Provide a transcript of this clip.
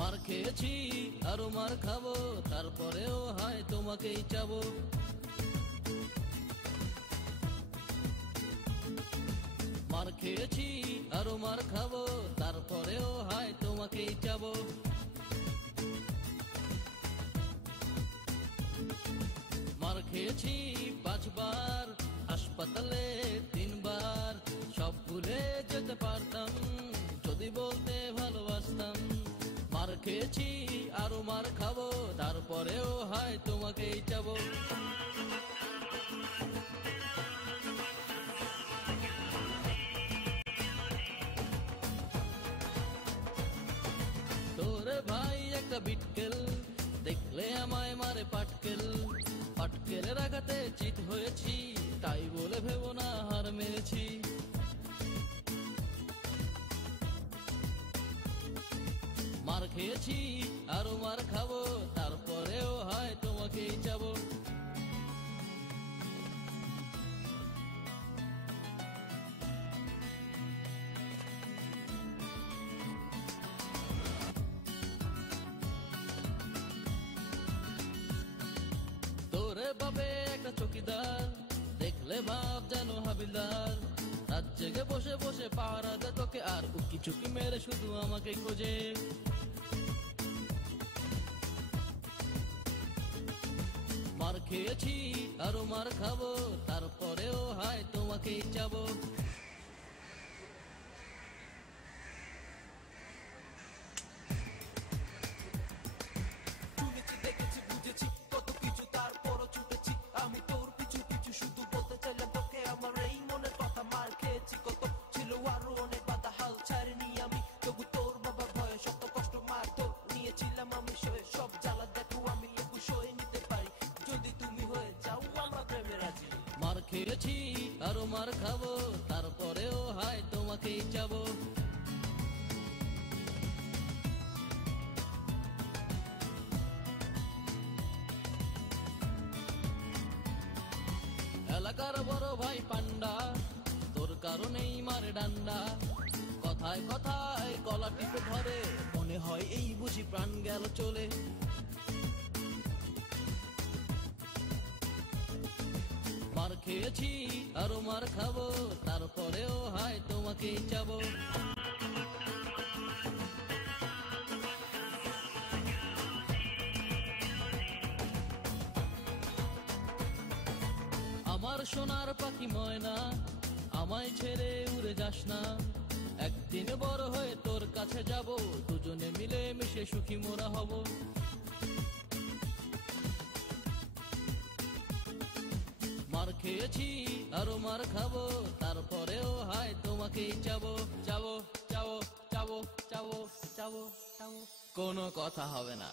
মার খেয়েছি আরো মার খাবো, তারপরেও হয় তোমাকেই চাবো। মার খেয়েছি আরো মার খাবো, তারপরেও হয় তোমাকেই চাবো। মার খেয়েছি 5 বার, হাসপাতালে 3 বার, সব ভুলে যেতে পারতাম যদি বলতে ভালোবাসতাম। মার খেয়েছি আরো মার খাবো, তারপরেও হয় তোমাকেই চাবো। তোরে ভাই একটা বিটকেল, দেখলে আমায় মারে পাটকেল। পাটকেলের আঘাতে চিত হয়েছি, তাই বলে ভেবো না হার মেরেছি। মার খেয়েছি আরো মার খাবো, তারপরেও হয় তোমাকেই চাবো। তোরে বাবে একটা চকিদার, দেখলে ভাব যেন হাবিলদার। রাত জেগে বসে বসে পাহারা দে তোকে, আর উকি চুকি মেরে শুধু আমাকে খোঁজে। মার খেয়েছি আরো মার খাবো, তারপরেও হয় তোমাকেই চাবো। শুনেছি দেখেছি বুঝেছি কত কিছু, তারপরও ছুটেছি আমি তোর পিছু পিছু। শুধু বলতে চাইলাম তোকে আমার এই মনের কথা। মার খেয়েছি কত, ছিল আরো অনেক বাধা, হাল ছাড়িনি আমি। তবু তোর বাবা ভয়ে শত কষ্ট মার তো নিয়েছিলাম আমি সয়ে। সব জ্বালা দেখো আমি তবু সয়ে নিতে পারি, যদি তুমি হয়ে যাও আমার প্রেমে রাজি। মার খেয়েছি আরো মার খাবো, তারপরেও হয় তোমাকেই চাবো। এলাকার বড় ভাই পান্ডা, তোর কারণেই মারে ডান্ডা। কথায় কথায় গলা টিপে ধরে, মনে হয় এই বুঝি প্রাণ গেল চলে। মার খেয়েছি আরো মার খাবো, তারপরেও হয় তোমাকেই চাবো। আমার সোনার পাখি ময়না, আমায় ছেড়ে উড়ে যাস না। একদিন বড় হয়ে তোর কাছে যাব, দুজনে মিলে মিশে সুখী মোরা হব। মার খেয়েছি আরো মার খাবো, তারপরেও হয় তোমাকেই চাবো। চাবো চাবো চাবো চাবো চাবো চাবো, কোনো কথা হবে না।